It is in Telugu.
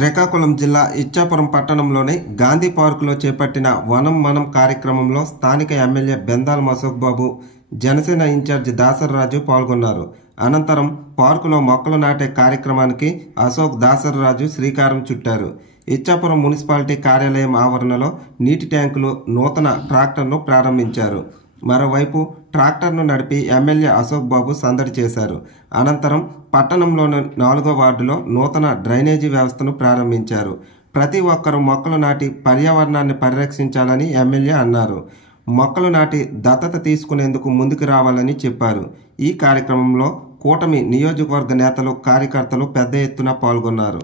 శ్రీకాకుళం జిల్లా ఇచ్చాపురం పట్టణంలోని గాంధీ పార్కులో చేపట్టిన వనం మనం కార్యక్రమంలో స్థానిక ఎమ్మెల్యే బెందాల్ అశోక్ బాబు, జనసేన ఇన్ఛార్జి దాసరిరాజు పాల్గొన్నారు. అనంతరం పార్కులో మొక్కలు నాటే కార్యక్రమానికి అశోక్, దాసరిరాజు శ్రీకారం చుట్టారు. ఇచ్చాపురం మున్సిపాలిటీ కార్యాలయం ఆవరణలో నీటి ట్యాంకులు, నూతన ట్రాక్టర్ను ప్రారంభించారు. మరోవైపు ట్రాక్టర్ను నడిపి ఎమ్మెల్యే అశోక్ బాబు సందడి చేశారు. అనంతరం పట్టణంలోని 4వ వార్డులో నూతన డ్రైనేజీ వ్యవస్థను ప్రారంభించారు. ప్రతి ఒక్కరూ మొక్కలు నాటి పర్యావరణాన్ని పరిరక్షించాలని ఎమ్మెల్యే అన్నారు. మొక్కలు నాటి దత్తత తీసుకునేందుకు ముందుకు రావాలని చెప్పారు. ఈ కార్యక్రమంలో కూటమి నియోజకవర్గ నేతలు, కార్యకర్తలు పెద్ద ఎత్తున పాల్గొన్నారు.